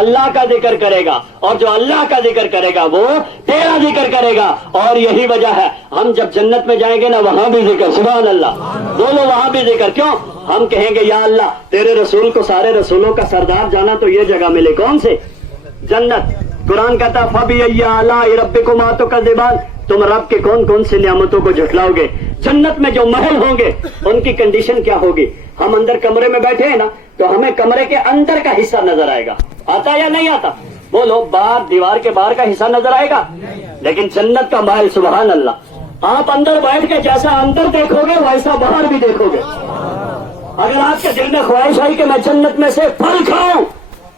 اللہ کا ذکر کرے گا، اور جو اللہ کا ذکر کرے گا وہ تیرا ذکر کرے گا. اور یہی وجہ ہے ہم جب جنت میں جائیں گے نا وہاں بھی ذکر. سبحان اللہ. بولو وہاں بھی ذکر. کیوں؟ ہم کہیں گے یا اللہ تیرے رسول کو سارے رسولوں کا سردار جانا تو یہ جگہ ملے. کون سے؟ جنت. قرآن کہتا فَبِأَيِّ آلَاءِ رَبِّكُمَا تُكَذِّبَانِ، تم رب کے کون کون سی نعمتوں کو جھٹلاؤ گے. جنت میں جو محل ہوں گے ان کی کنڈیشن کیا ہوگی؟ ہم اندر کمرے میں بیٹھے ہیں نا تو ہمیں کمرے کے اندر کا حصہ نظر آئے گا. آتا یا نہیں آتا؟ بولو. باہر دیوار کے باہر کا حصہ نظر آئے گا. لیکن جنت کا محل سبحان اللہ آپ اندر بیٹھ کے جیسا اندر دیکھو گے ویسا باہر بھی دیکھو گے. اگر آپ کے دل میں خواہش آئی کہ میں جنت میں سے پھل کھاؤں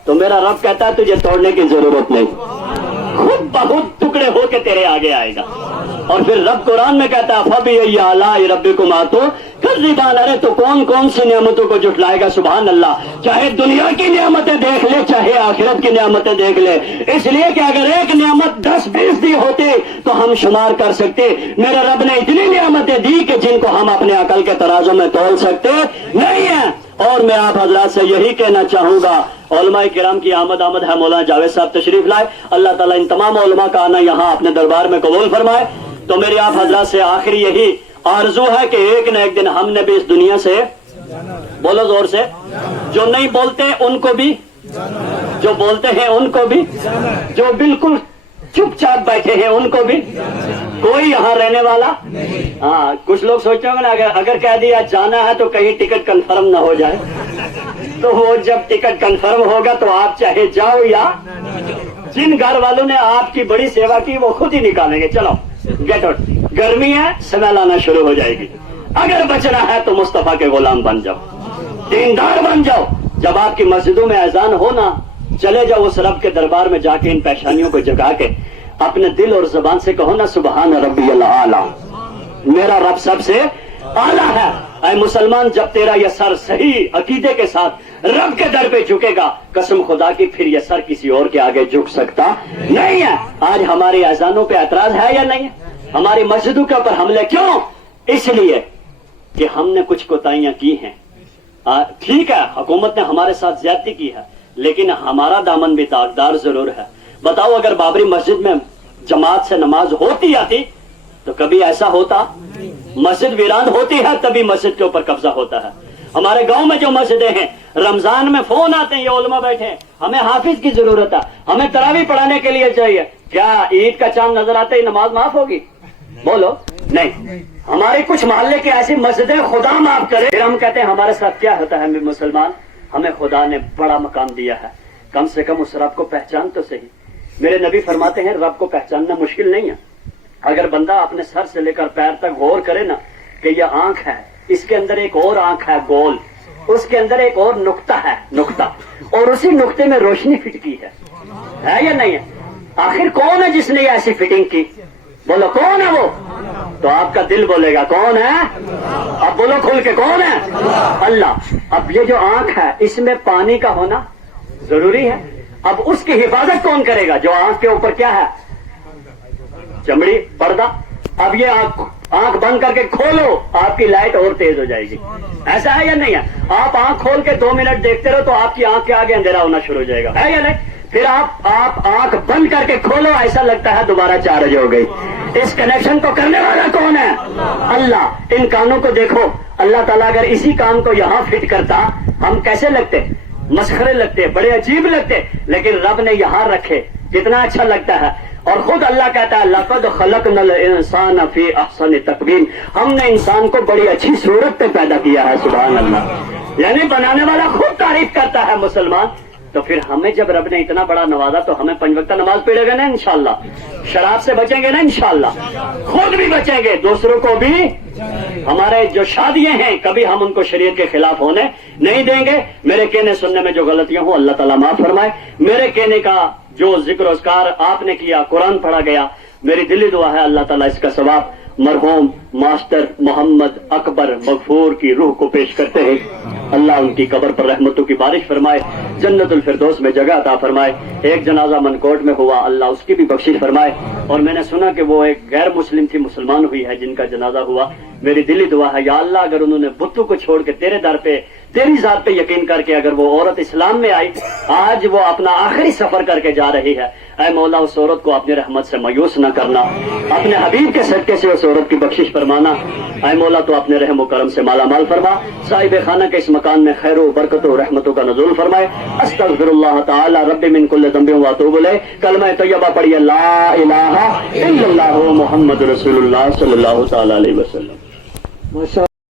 تو میرا رب کہتا ہے تجھے توڑنے کی ضرورت نہیں، خود بہت ٹکڑے ہو کے تیرے آگے آئے گا. اور پھر رب قرآن میں کہتا ہے فَبِأَيِّ آلَاءِ رَبِّكُمَا تُكَذِّبَانِ، ارے تو کون کون سی نعمتوں کو جھٹلائے گا. سبحان اللہ. چاہے دنیا کی نعمتیں دیکھ لے چاہے آخرت کی نعمتیں دیکھ لے. اس لیے کہ اگر ایک نعمت 10-20 دی ہوتی تو ہم شمار کر سکتے. میرے رب نے اتنی نعمتیں دی کہ جن کو ہم اپنے عقل کے ترازوں میں تول سکتے نہیں ہیں. اور میں آپ حضرات سے یہی کہنا چاہوں گا، علماء کرام کی آمد ہے. مولانا جاوید صاحب تشریف لائے. اللہ تعالیٰ ان تمام علماء کا آنا یہاں اپنے دربار میں قبول فرمائے. تو میری آپ حضرات سے آخری یہی آرزو ہے کہ ایک نہ ایک دن ہم نے بھی اس دنیا سے، بولو زور سے، جو نہیں بولتے ان کو بھی، جو بولتے ہیں ان کو بھی، جو بالکل چپ چاپ بیٹھے ہیں ان کو بھی، کوئی یہاں رہنے والا. ہاں کچھ لوگ سوچتے ہوں گے نا اگر کہہ دیا جانا ہے تو کہیں ٹکٹ کنفرم نہ ہو جائے. تو وہ جب ٹکٹ کنفرم ہوگا تو آپ چاہے جاؤ یا جن گھر والوں نے آپ کی بڑی سیوا کی وہ خود ہی نکالیں گے. چلو گیٹ آؤٹ. گرمی ہے سمیل آنا شروع ہو جائے گی. اگر بچنا ہے تو مصطفیٰ کے غلام بن جاؤ، دیندار بن جاؤ. جب آپ کی مسجدوں میں اذان ہو نا چلے جاؤ اس رب کے دربار میں جا کے ان پیشانیوں کو جگا کے اپنے دل اور زبان سے کہو نا سبحان ربی الاعلیٰ، میرا رب سب سے اعلیٰ ہے. اے مسلمان جب تیرا یہ سر صحیح عقیدے کے ساتھ رب کے در پہ جھکے گا قسم خدا کی پھر یہ سر کسی اور کے آگے جھک سکتا نہیں ہے. آج ہماری اذانوں پہ اعتراض ہے یا نہیں ہے؟ ہماری مسجدوں کے اوپر حملے کیوں؟ اس لیے کہ ہم نے کچھ کوتاہیاں کی ہیں. ٹھیک ہے حکومت نے ہمارے ساتھ زیادتی کی ہے لیکن ہمارا دامن بھی داغدار ضرور ہے. بتاؤ اگر بابری مسجد میں جماعت سے نماز ہوتی آتی تو کبھی ایسا ہوتا؟ مسجد ویران ہوتی ہے تبھی مسجد کے اوپر قبضہ ہوتا ہے. ہمارے گاؤں میں جو مسجدیں ہیں رمضان میں فون آتے ہیں یہ علماء بیٹھے ہیں ہمیں حافظ کی ضرورت ہے، ہمیں تراویح پڑھانے کے لیے چاہیے. کیا عید کا چاند نظر آتے ہی نماز معاف ہوگی؟ بولو نہیں. ہمارے کچھ محلے کی ایسی مسجدیں خدا معاف کرے. پھر ہم کہتے ہیں ہمارے ساتھ کیا ہوتا ہے مسلمان، ہمیں خدا نے بڑا مقام دیا ہے کم سے کم اس رب کو پہچان تو صحیح. میرے نبی فرماتے ہیں رب کو پہچاننا مشکل نہیں ہے. اگر بندہ اپنے سر سے لے کر پیر تک غور کرے نا کہ یہ آنکھ ہے اس کے اندر ایک اور آنکھ ہے گول، اس کے اندر ایک اور نقطہ ہے نقطہ، اور اسی نقطے میں روشنی فٹ کی ہے یا نہیں ہے؟ آخر کون ہے جس نے یہ ایسی فٹنگ کی؟ بولو کون ہے وہ؟ تو آپ کا دل بولے گا کون ہے؟ اب بولو کھل کے کون ہے؟ اللہ. اب یہ جو آنکھ ہے اس میں پانی کا ہونا ضروری ہے. اب اس کی حفاظت کون کرے گا؟ جو آنکھ کے اوپر کیا ہے؟ چمڑی، پردہ. اب یہ آنکھ بند کر کے کھولو آپ کی لائٹ اور تیز ہو جائے گی. ایسا ہے یا نہیں ہے؟ آپ آنکھ کھول کے 2 منٹ دیکھتے رہو تو آپ کی آنکھ کے آگے اندھیرا ہونا شروع ہو جائے گا، ہے یا نہیں؟ پھر آپ آنکھ بند کر کے کھولو ایسا لگتا ہے دوبارہ چارج ہو گئی. اس کنیکشن کو کرنے والا کون ہے؟ اللہ. ان کانوں کو دیکھو، اللہ تعالیٰ اگر اسی کان کو یہاں فٹ کرتا ہم کیسے لگتے؟ مسخرے لگتے، بڑے عجیب لگتے، لیکن رب نے یہاں رکھے کتنا اچھا لگتا ہے. اور خود اللہ کہتا ہے لقد خلقنا الانسان فی احسن تقویم، ہم نے انسان کو بڑی اچھی صورت پہ پیدا کیا ہے. سبحان اللہ. یعنی بنانے والا خود تعریف کرتا ہے مسلمان. تو پھر ہمیں جب رب نے اتنا بڑا نوازا تو ہمیں 5 وقتہ نماز پڑھے گا نا انشاءاللہ، شراب سے بچیں گے نا انشاءاللہ، خود بھی بچیں گے دوسروں کو بھی. ہمارے جو شادیاں ہیں کبھی ہم ان کو شریعت کے خلاف ہونے نہیں دیں گے. میرے کہنے سننے میں جو غلطیاں ہوں اللہ تعالیٰ معاف فرمائے. میرے کہنے کا جو ذکر و اذکار آپ نے کیا، قرآن پڑھا گیا، میری دلی دعا ہے اللہ تعالیٰ اس کا ثواب مرحوم ماسٹر محمد اکبر مغفور کی روح کو پیش کرتے ہیں. اللہ ان کی قبر پر رحمتوں کی بارش فرمائے، جنت الفردوس میں جگہ عطا فرمائے۔ ایک جنازہ منکوٹ میں ہوا، اللہ اس کی بھی بخشش فرمائے، اور میں نے سنا کہ وہ ایک غیر مسلم تھی، مسلمان ہوئی ہے جن کا جنازہ ہوا۔ میری دلی دعا ہے یا اللہ اگر انہوں نے بتوں کو چھوڑ کے تیرے در پہ، تیری ذات پہ یقین کر کے اگر وہ عورت اسلام میں آئی، آج وہ اپنا آخری سفر کر کے جا رہی ہے، اے مولا اس عورت کو اپنی رحمت سے مایوس نہ کرنا، اپنے حبیب کے صدقے سے اس عورت کی بخشش فرمانا، اے مولا تو اپنے رحم و کرم سے مالا مال فرما، صاحب خانہ کے اس مکان میں خیر و برکت و رحمتوں کا نزول فرمائے۔ استغفر اللہ تعالی رب من کل ذنب و اتوب الیہ، کلمہ طیبہ پڑھیے لا الہ الا اللہ محمد رسول اللہ صلی اللہ تعالی علیہ وسلم۔